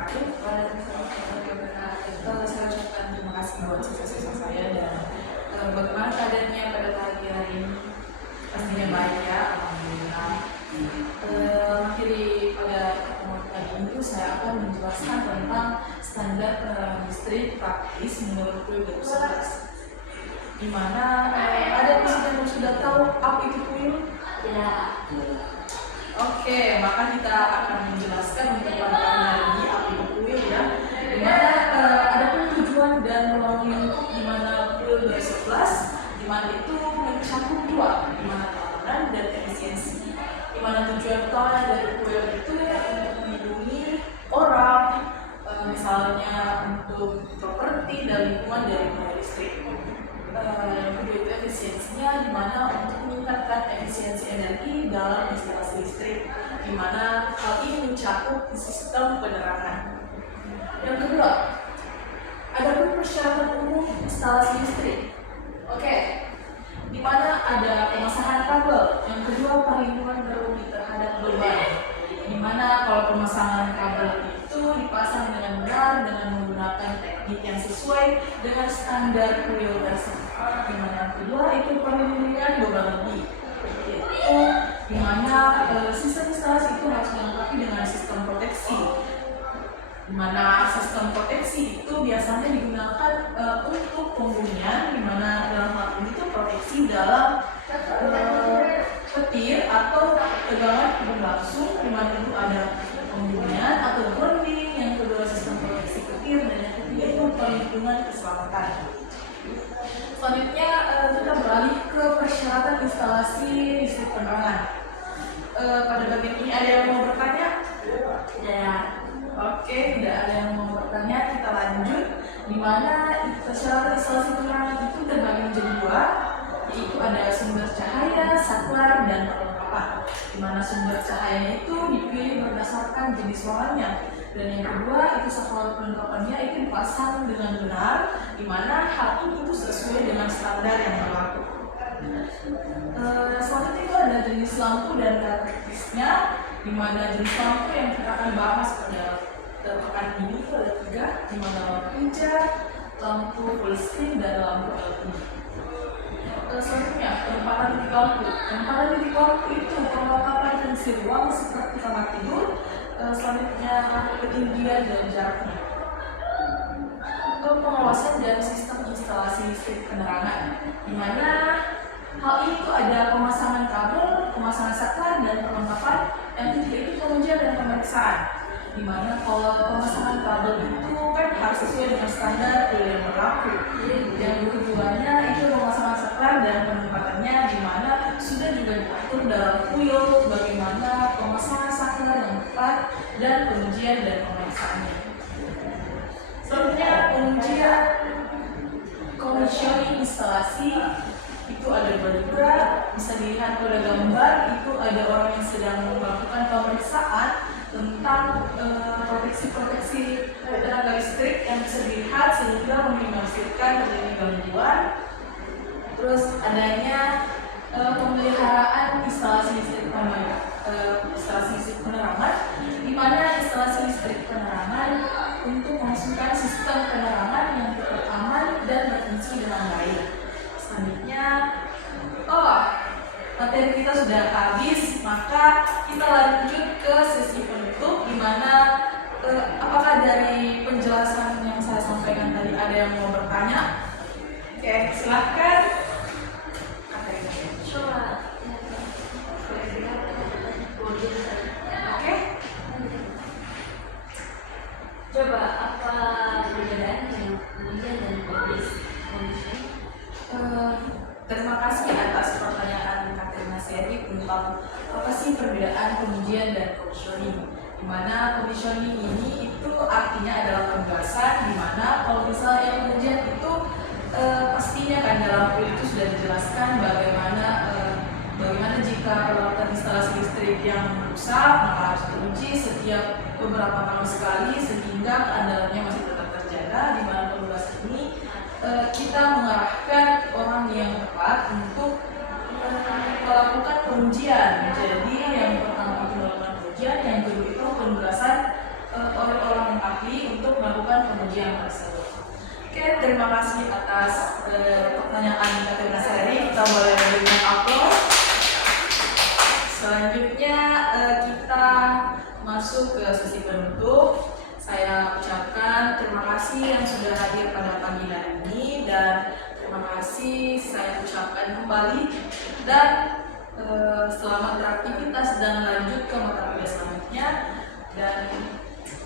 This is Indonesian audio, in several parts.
wabarakatuh. Saya ucapkan terima kasih buat siswa-siswa saya dan bagaimana keadaannya pada pagi hari ini? Pastinya baik ya, alhamdulillah. Akhiri pada pertemuan kali ini saya akan menjelaskan tentang standar penerangan listrik praktis menurut PUIL 2011. Di mana ada yang sudah tahu apa itu PUIL? Ya. Oke, maka kita akan menjelaskan untuk lagi apa itu PUIL ya. Di mana ada pun tujuan dan ruang lingkup di mana PUIL 2011, di mana itu mencakup dua, di mana keamanan dan efisiensi. Di mana tujuan utama dari PUIL itu untuk melindungi orang, misalnya untuk properti dan lingkungan dari bahaya listrik. Yang kedua itu efisiensinya, di mana untuk meningkatkan efisiensi energi dalam instalasi listrik, di mana hal ini mencakup sistem penerangan. Yang kedua, ada pun persyaratan umum instalasi listrik. Oke, di mana ada pemasangan kabel. Yang kedua, perlindungan berlebih terhadap beban. Di mana kalau pemasangan kabel itu dipasang dengan benar dengan menggunakan teknik yang sesuai dengan standar PUIL tersebut. Di mana yang kedua itu perlindungan beban lebih. Yaitu di mana sistem instalasi itu harus dilengkapi dengan sistem proteksi. Di mana sistem proteksi itu biasanya digunakan untuk pembunyian, di mana dalam hal ini itu proteksi dalam petir atau tegangan berlangsung, di mana itu ada pembunyian atau burning. Yang kedua sistem proteksi petir, dan yang ketiga itu perlindungan keselamatan. Selanjutnya kita beralih ke persyaratan instalasi listrik penerangan. Pada bagian ini ada yang mau bertanya? Ya. Oke, tidak ada yang mau bertanya, kita lanjut. Di mana persyaratan instalasi penerangan itu terbagi menjadi dua, yaitu ada sumber cahaya, saklar, dan perlengkapan. Di mana sumber cahayanya itu dipilih berdasarkan jenis ruangannya, dan yang kedua itu saklar perlengkapannya itu dipasang dengan benar, di mana hal ini itu sesuai dengan standar yang berlaku. Selanjutnya itu ada jenis lampu dan karakteristiknya, di mana jenis lampu yang kita akan bahas pada pekan ini itu ada tiga, di mana lampu hijau, lampu full screen, dan lampu LED. Selanjutnya penempatan titik lampu. Penempatan titik lampu itu perlengkapan fungsi ruang seperti kamar tidur. Selanjutnya ketinggian dan jaraknya. Pengawasan dan sistem instalasi listrik penerangan, di mana hal ini tuh ada pemasangan kabel, pemasangan saklar, dan perlengkapan. Yang ketiga itu pengujian dan pemeriksaan, di mana kalau pemasangan kabel itu kan harus sesuai dengan standar yang berlaku. Yang keduanya itu pemasangan saklar dan penempatannya, di mana sudah juga diatur dalam PUIL bagaimana pemasangan saklar yang tepat dan pengujian dan pemeriksaannya. Selanjutnya pengujian commissioning instalasi itu ada dua juga, bisa dilihat pada gambar itu ada orang yang sedang melakukan pemeriksaan tentang proteksi tenaga listrik yang bisa dilihat sehingga meminimalisirkan terjadi gangguan. Terus adanya pemeliharaan instalasi listrik penerangan, di mana instalasi listrik penerangan untuk menghasilkan sistem penerangan yang tetap aman dan berfungsi dengan baik. Selanjutnya, materi kita sudah habis, maka kita lanjut ke sesi penutup, di mana apakah dari penjelasan yang saya sampaikan tadi ada yang mau bertanya? Oke, silahkan. Oke. Coba apa perbedaan dengan pengujian dan commissioning? Terima kasih atas pertanyaan Katrina Seri tentang apa sih perbedaan pengujian dan commissioning. Di mana commissioning ini itu artinya adalah penugasan, di mana kalau misalnya pengujian itu pastinya kan dalam PUIL itu sudah dijelaskan bagaimana jika peralatan instalasi listrik yang rusak maka harus diuji setiap beberapa tahun sekali sehingga keandalannya masih tetap terjaga. Di mana penugasan ini kita mengarahkan orang yang tepat untuk melakukan pengujian. Jadi yang pertama itu melakukan pengujian, yang kedua itu penugasan oleh orang yang terima kasih atas pertanyaan Kak Nasari. Kita boleh memberikan aplaus. Selanjutnya kita masuk ke sesi penutup. Saya ucapkan terima kasih yang sudah hadir pada panggilan ini, dan terima kasih saya ucapkan kembali, dan selamat beraktivitas dan lanjut ke mata kuliah selanjutnya, dan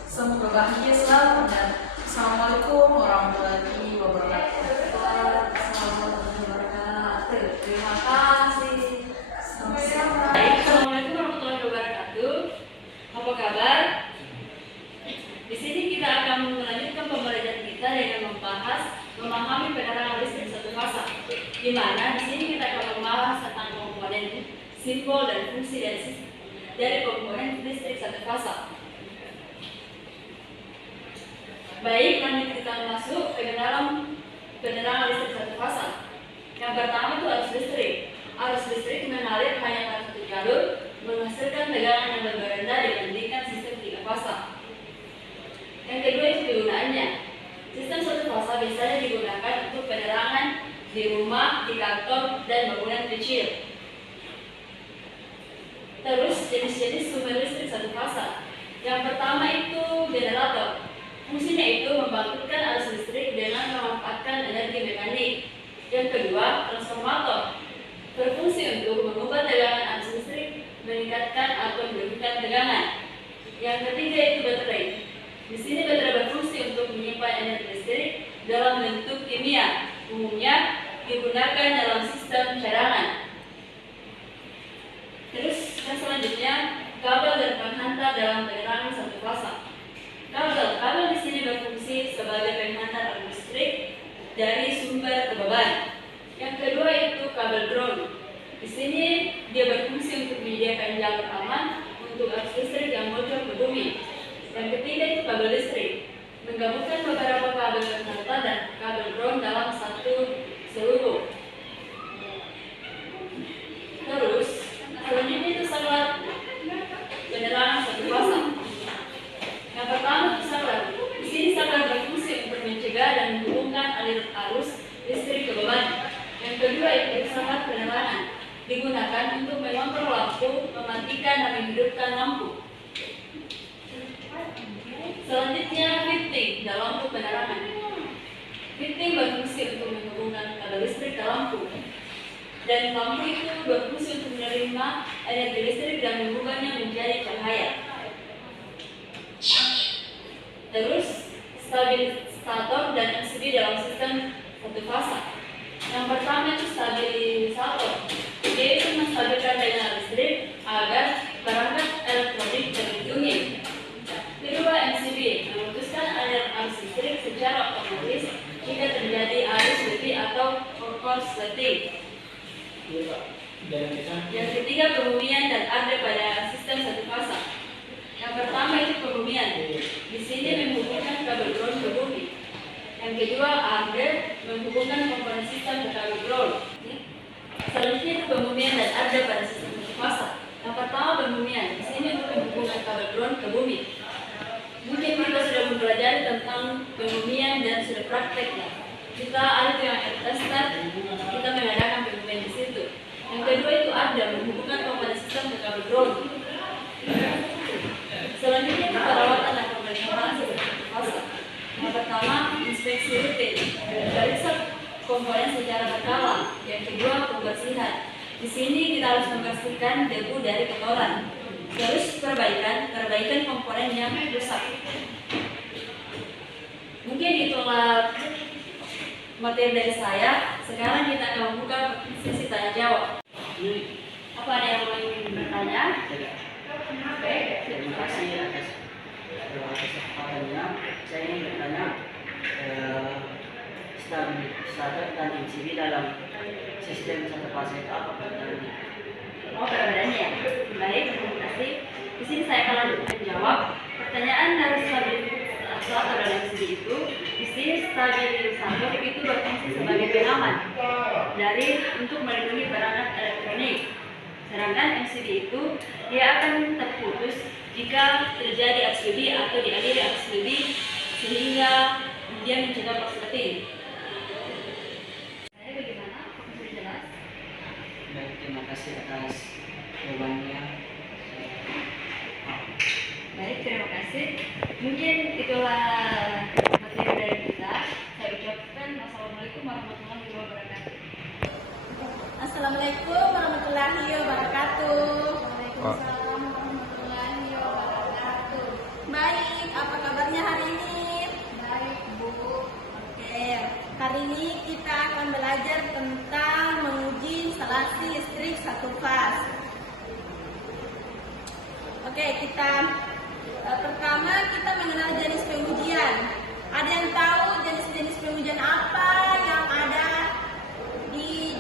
semoga bahagia selalu, dan Assalamualaikum warahmatullahi wabarakatuh. Terima kasih. Sama-sama. Baik, Assalamualaikum warahmatullahi wabarakatuh. Apa kabar? Di sini kita akan melanjutkan pembelajaran kita dengan membahas memahami penerangan listrik satu fasa. Di mana di sini kita akan membahas tentang komponen, simbol dan fungsi dari komponen listrik satu fasa. Baik, lanjut kita masuk ke dalam penerangan listrik satu fasa. Yang pertama itu arus listrik. Arus listrik mengalir hanya pada satu jalur, menghasilkan tegangan yang lebih rendah dibandingkan sistem tiga fasa. Yang kedua itu kegunaannya. Sistem satu fasa biasanya digunakan untuk penerangan di rumah, di kantor, dan bangunan kecil. Terus jenis-jenis sumber listrik satu fasa. Yang pertama itu generator. Fungsinya itu membangkitkan arus listrik dengan memanfaatkan energi mekanik. Yang kedua, transformator. Berfungsi untuk mengubah tegangan arus listrik, meningkatkan atau menurunkan tegangan. Yang ketiga itu baterai. Di sini baterai berfungsi untuk menyimpan energi listrik dalam bentuk kimia. Umumnya digunakan dalam sistem cadangan. Terus yang selanjutnya, kabel dan penghantar dalam penerangan satu fasa. Kabel di sini berfungsi sebagai penghantar arus listrik dari sumber ke beban. Yang kedua itu kabel ground. Di sini dia berfungsi untuk menyediakan jalur aman untuk arus listrik yang bocor ke bumi. Yang ketiga itu kabel listrik, menggabungkan beberapa kabel penghantar dan kabel ground dalam satu seluruh. Terus selanjutnya itu saklar penerangan satu fasa. Yang pertama itu saklar. Di sini saklar berfungsi untuk mencegah dan menghubungkan aliran arus listrik ke beban. Yang kedua itu saklar penerangan, digunakan untuk mengontrol lampu, mematikan dan menghidupkan lampu. Selanjutnya fitting dalam lampu penerangan. Fitting berfungsi untuk menghubungkan kabel listrik ke lampu. Dan lampu itu berfungsi untuk menerima energi listrik dan mengubahnya menjadi cahaya. Terus stabilisator dan MCB dalam sistem satu fasa. Yang pertama itu stabilisator. Dia itu menstabilkan daya listrik agar perangkat elektronik terlindungi. Kedua, MCB memutuskan aliran arus listrik secara otomatis jika terjadi arus lebih atau korsleting. Yang ketiga, pemumian dan arde pada sistem satu fasa. Yang pertama itu pemumian. Di sini menghubungkan kabel ground ke bumi. Yang kedua, arde menghubungkan komponen sistem ke kabel ground. Selanjutnya itu pemumian dan arde pada sistem satu fasa. Yang pertama pemumian. Di sini untuk menghubungkan kabel ground ke bumi. Mungkin kita sudah mempelajari tentang pemumian dan sudah prakteknya. Kita ada yang start, kita mengadakan pemumian di situ. Yang kedua itu arde menghubungkan komponen sistem ke kabel ground. Selanjutnya itu perawatan dan pemeliharaan sistem satu fasa. Yang pertama, inspeksi rutin, periksa komponen secara berkala. Yang kedua, pembersihan. Di sini kita harus membersihkan debu dari kotoran. Terus perbaikan komponen yang rusak. Mungkin itulah materi dari saya. Sekarang kita akan membuka sesi tanya jawab. Apa ada yang ingin bertanya? Oke, terima kasih atas kesempatannya. Saya ingin bertanya stabilisator dan MCB dalam sistem satu fasa itu apa perbedaannya? Oh, perbedaannya. Baik, terima kasih. Di sini saya akan lanjutkan jawab. Pertanyaan dari stabilisator dan MCB itu, di sini stabilisator itu berfungsi sebagai pengaman untuk melindungi perangkat elektronik. Sedangkan MCB itu dia akan terputus jika terjadi arus lebih atau dialiri arus lebih sehingga dia mencegah korsleting. itulah materi dari kita. Saya ucapkan Assalamualaikum warahmatullahi wabarakatuh. Assalamualaikum warahmatullahi wabarakatuh. Waalaikumsalam warahmatullahi wabarakatuh. Baik, apa kabarnya hari ini? Baik, Bu. Oke, hari ini kita akan belajar tentang menguji instalasi listrik satu fas. Oke, pertama kita mengenal jenis pengujian. Ada yang tahu jenis-jenis pengujian apa yang ada di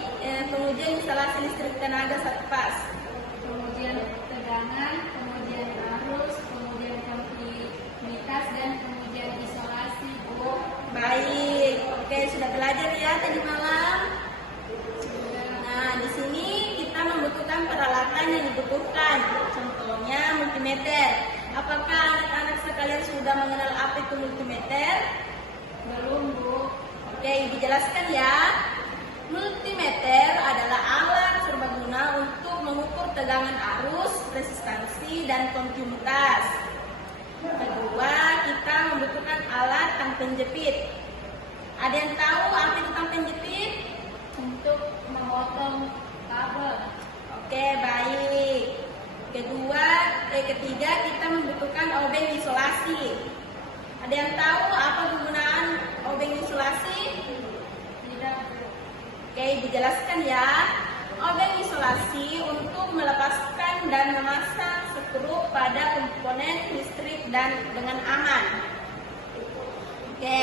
pengujian instalasi listrik tenaga satu fas? Pengujian tegangan, pengujian arus, pengujian kontinuitas, dan pengujian isolasi. Bu. Baik, oke, sudah belajar ya tadi malam. Nah, di sini kita membutuhkan peralatan yang dibutuhkan. Contohnya multimeter. Apakah anak-anak sekalian sudah mengenal apa itu multimeter? Belum, Bu. Oke, Ibu jelaskan ya. Multimeter adalah alat serbaguna untuk mengukur tegangan arus, resistansi, dan kontinuitas. Kedua, kita membutuhkan alat tang penjepit. Ada yang tahu apa itu tang penjepit? Untuk memotong kabel. Oke, baik. Ketiga, kita membutuhkan obeng isolasi. Ada yang tahu apa penggunaan obeng isolasi? Tidak. Oke, dijelaskan ya. Obeng isolasi untuk melepaskan dan memasang skru pada komponen listrik dan dengan aman. Oke,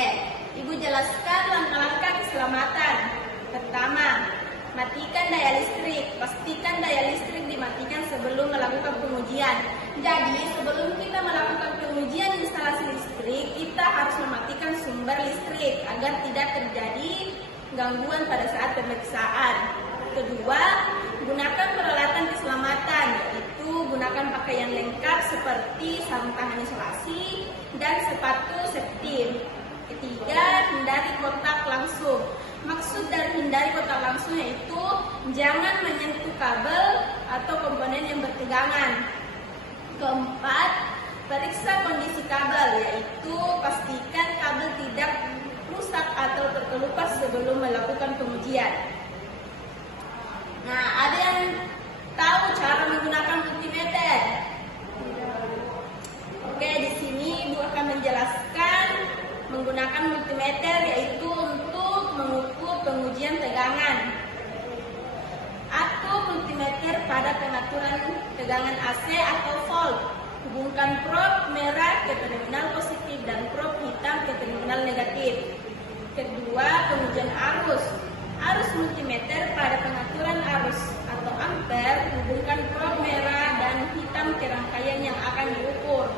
Ibu jelaskan langkah-langkah keselamatan. Pertama, matikan daya listrik. Pastikan daya listrik dimatikan sebelum melakukan pengujian. Jadi, sebelum kita melakukan pengujian instalasi listrik, kita harus mematikan sumber listrik agar tidak terjadi gangguan pada saat pemeriksaan. Kedua, gunakan peralatan keselamatan, yaitu gunakan pakaian lengkap seperti sarung tangan isolasi dan sepatu safety. Ketiga, hindari kontak langsung. Maksud dari hindari kontak langsung yaitu jangan menyentuh kabel atau komponen yang bertegangan. Keempat, periksa kondisi kabel, yaitu pastikan kabel tidak rusak atau terkelupas sebelum melakukan pengujian. Nah, ada yang tahu cara menggunakan multimeter? Oke, di sini Ibu akan menjelaskan menggunakan multimeter yaitu untuk mengukur pengujian tegangan. Atau multimeter pada pengaturan tegangan AC atau volt. Hubungkan prob merah ke terminal positif dan prob hitam ke terminal negatif. Kedua, pengujian arus. Arus multimeter pada pengaturan arus atau ampere, hubungkan prob merah dan hitam ke rangkaian yang akan diukur.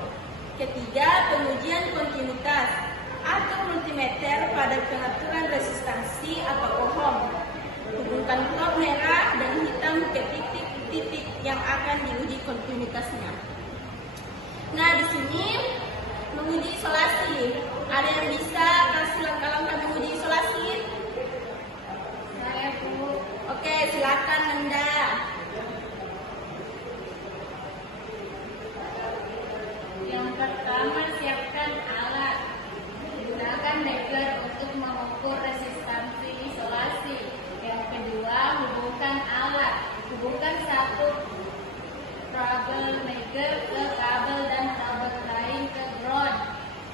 Ketiga, pengujian kontinuitas atau multimeter pada pengaturan resistansi atau ohm. Hubungkan prob merah dan hitam ke titik-titik yang akan diuji kontinuitasnya. Nah, di sini menguji isolasi. Ada yang bisa kasih langkah-langkah menguji isolasi? Saya, Bu. Oke, silakan Nanda. Yang pertama, siapkan alat. Gunakan meter untuk mengukur resistansi isolasi. Yang kedua, hubungkan alat. Hubungkan satu troublemaker ke kabel dan kabel lain ke ground.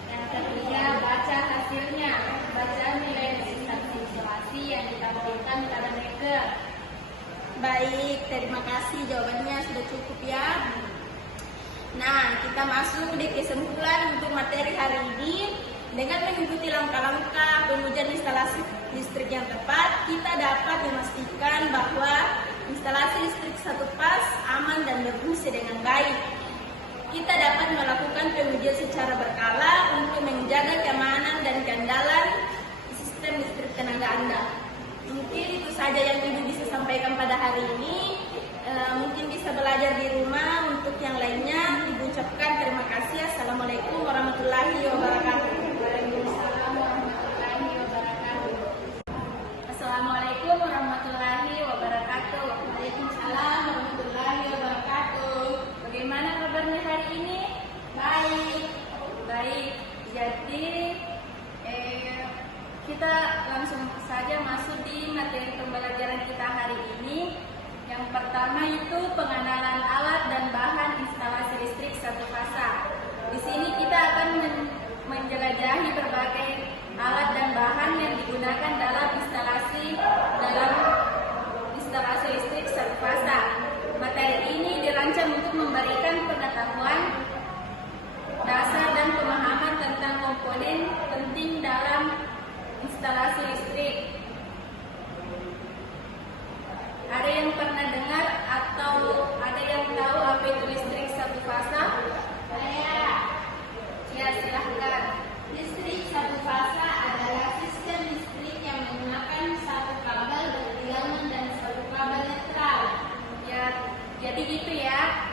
Yang ketiga, baca hasilnya. Baca nilai resistansi isolasi yang ditampilkan pada meter. Baik, terima kasih, jawabannya sudah cukup ya. Nah, kita masuk di kesimpulan untuk materi hari ini. Dengan mengikuti langkah-langkah pengujian instalasi listrik yang tepat, kita dapat memastikan bahwa instalasi listrik satu fas aman dan berfungsi dengan baik. Kita dapat melakukan pengujian secara berkala untuk menjaga keamanan dan keandalan sistem listrik tenaga Anda. Mungkin itu saja yang Ibu bisa sampaikan pada hari ini. Mungkin bisa belajar di rumah. Untuk yang lainnya, Ibu ucapkan terima kasih. Assalamualaikum warahmatullahi wabarakatuh. Waalaikumsalam warahmatullahi wabarakatuh. Assalamualaikum warahmatullahi wabarakatuh. Waalaikumsalam warahmatullahi wabarakatuh. Bagaimana kabarnya hari ini? Baik. Baik. kita langsung saja masuk di materi pembelajaran kita hari ini. Yang pertama itu pengenalan alat dan bahan instalasi listrik satu fasa. Di sini kita akan menjelajahi berbagai alat dan bahan yang digunakan dalam instalasi listrik satu fasa. Materi ini dirancang untuk memberikan pengetahuan dasar dan pemahaman tentang komponen penting dalam instalasi listrik. Ada yang pernah dengar atau ada yang tahu apa itu listrik satu fasa? Ya, silahkan. Listrik satu fasa adalah sistem listrik yang menggunakan satu kabel bertegangan dan satu kabel netral. Ya, jadi gitu ya.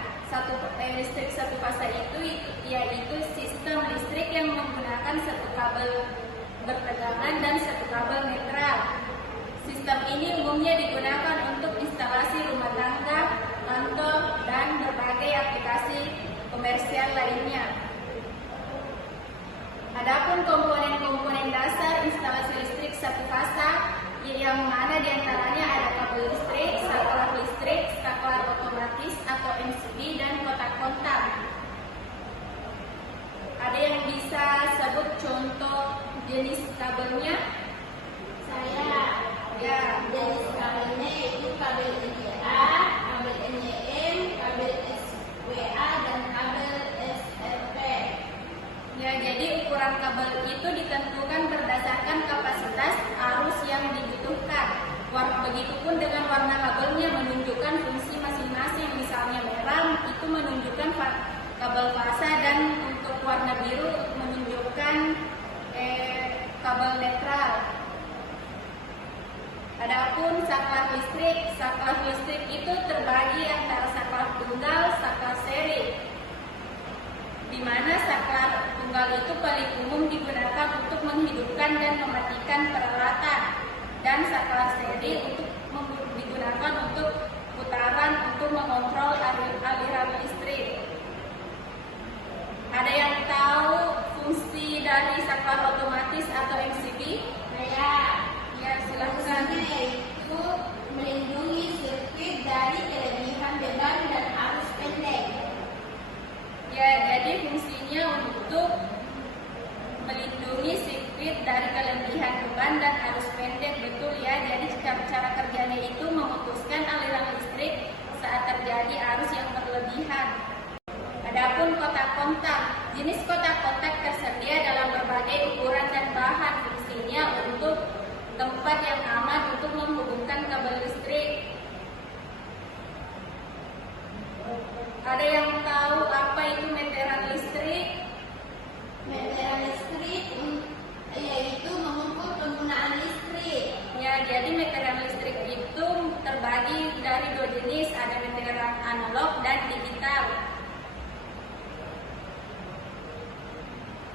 Listrik satu fasa itu yaitu sistem listrik yang menggunakan satu kabel bertegangan dan satu kabel netral. Sistem ini umumnya digunakan untuk instalasi rumah tangga, kantor, dan berbagai aplikasi komersial lainnya. Adapun komponen-komponen dasar instalasi listrik satu fasa yang mana diantaranya ada kabel listrik, saklar otomatis atau MCB, dan kotak kontak. Ada yang bisa sebut contoh jenis kabelnya? Ya, Jenis kabelnya yaitu kabel EGA, kabel NYM, kabel SWA, dan kabel SRP. Ya, jadi ukuran kabel itu ditentukan berdasarkan kapasitas arus yang dibutuhkan. Begitupun dengan warna kabelnya menunjukkan fungsi masing-masing. Misalnya merah itu menunjukkan kabel fasa dan untuk warna biru menunjukkan kabel netral. Adapun saklar listrik itu terbagi antara saklar tunggal, saklar seri. Di mana saklar tunggal itu paling umum digunakan untuk menghidupkan dan mematikan peralatan, dan saklar seri digunakan untuk putaran untuk mengontrol aliran listrik. Ada yang tahu fungsi dari saklar otomatis atau MCB? Ya, silahkan. Fungsinya yaitu melindungi sirkuit dari kelebihan beban dan arus pendek. Ya, jadi fungsinya untuk melindungi sirkuit dari kelebihan beban dan arus pendek, betul ya. Jadi cara kerjanya itu memutuskan aliran listrik saat terjadi arus yang berlebihan. Adapun kotak kontak, jenis kotak kontak tersedia dalam berbagai ukuran dan bahan. Fungsinya untuk tempat yang aman untuk menghubungkan kabel listrik. Ada yang tahu apa itu meteran listrik? Meteran listrik yaitu mengukur penggunaan listrik. Ya, jadi meteran listrik itu terbagi dari dua jenis, ada meteran analog dan digital.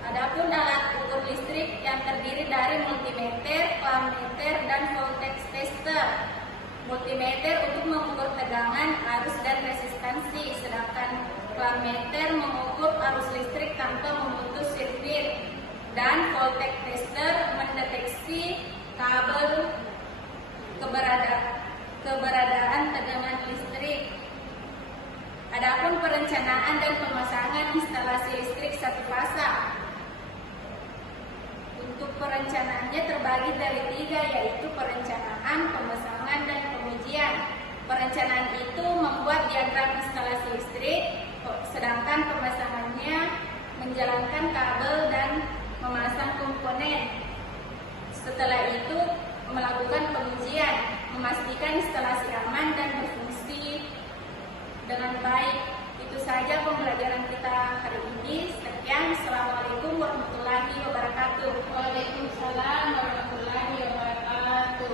Adapun alat ukur listrik yang terdiri dari multimeter, klameter, dan voltage tester. Multimeter untuk mengukur tegangan, arus, dan resistansi, sedangkan klameter mengukur arus listrik tanpa memutus sirkuit, dan voltage tester mendeteksi kabel keberadaan tegangan listrik. Adapun perencanaan dan pemasangan instalasi listrik satu fasa. Untuk perencanaannya terbagi dari tiga, yaitu perencanaan, pemasangan, dan pengujian. Perencanaan itu membuat diagram instalasi listrik, sedangkan pemasangannya menjalankan kabel dan memasang komponen. Setelah itu melakukan pengujian, memastikan instalasi aman dan berfungsi dengan baik. Itu saja pembelajaran kita hari ini. Sekian, Assalamualaikum warahmatullahi wabarakatuh. Waalaikumsalam warahmatullahi wabarakatuh.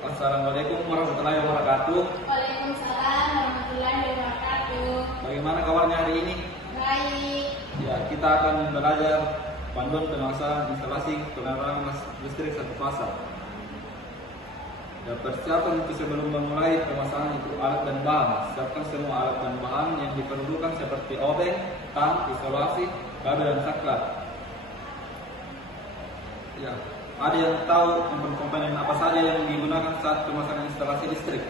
Assalamualaikum warahmatullahi wabarakatuh. Waalaikumsalam warahmatullahi wabarakatuh. Bagaimana kabarnya hari ini? Baik. Ya, kita akan belajar panduan pemasangan instalasi penerangan listrik satu fasa. Dan persiapan untuk sebelum memulai pemasangan itu alat dan bahan. Siapkan semua alat dan bahan yang diperlukan seperti obeng, tang, isolasi, kabel, dan saklar. Ya, ada yang tahu komponen apa saja yang digunakan saat pemasangan instalasi listrik?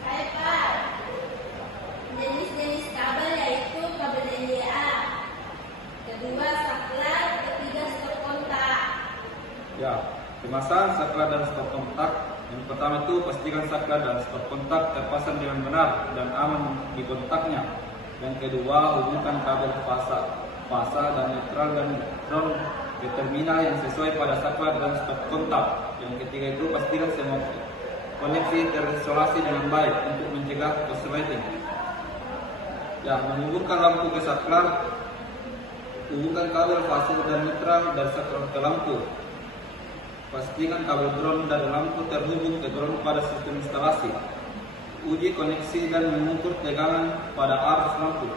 Saya Pak. Jenis-jenis kabel yaitu kabel NDA. Kedua saklar, ketiga stop kontak. Ya, pemasangan saklar dan stop kontak. Yang pertama itu pastikan saklar dan stop kontak terpasang dengan benar dan aman di kontaknya. Yang kedua, hubungkan kabel fasa dan netral dan ground ke terminal yang sesuai pada saklar dan stop kontak. Yang ketiga itu pastikan semua koneksi terisolasi dengan baik untuk mencegah korsleting. Ya, menghubungkan lampu ke saklar, hubungkan kabel fase dan netral dan saklar ke lampu. Pastikan kabel ground dari lampu terhubung ke ground pada sistem instalasi. Uji koneksi dan mengukur tegangan pada arus lampu.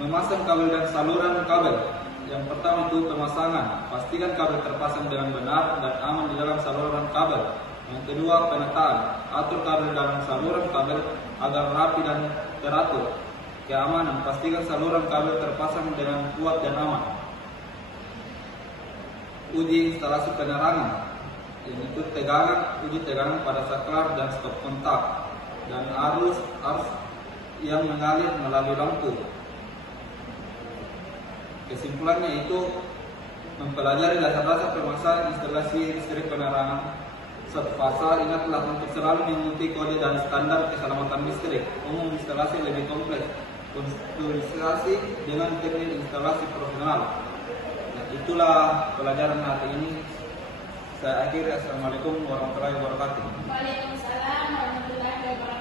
Memasang kabel dan saluran kabel. Yang pertama itu pemasangan. Pastikan kabel terpasang dengan benar dan aman di dalam saluran kabel. Yang kedua, penataan. Atur kabel dalam saluran kabel agar rapi dan teratur. Keamanan. Pastikan saluran kabel terpasang dengan kuat dan aman. Uji instalasi penerangan. Ini itu uji tegangan pada saklar dan stop kontak dan arus yang mengalir melalui lampu. Kesimpulannya itu mempelajari dasar-dasar pemasangan instalasi listrik penerangan satu fasa. Ingatlah untuk selalu mengikuti kode dan standar keselamatan listrik umum. Instalasi lebih kompleks, konstruksi dengan teknik instalasi profesional. Nah, itulah pelajaran hari ini. Saya akhiri. Assalamualaikum warahmatullahi wabarakatuh. Waalaikumsalam warahmatullahi wabarakatuh.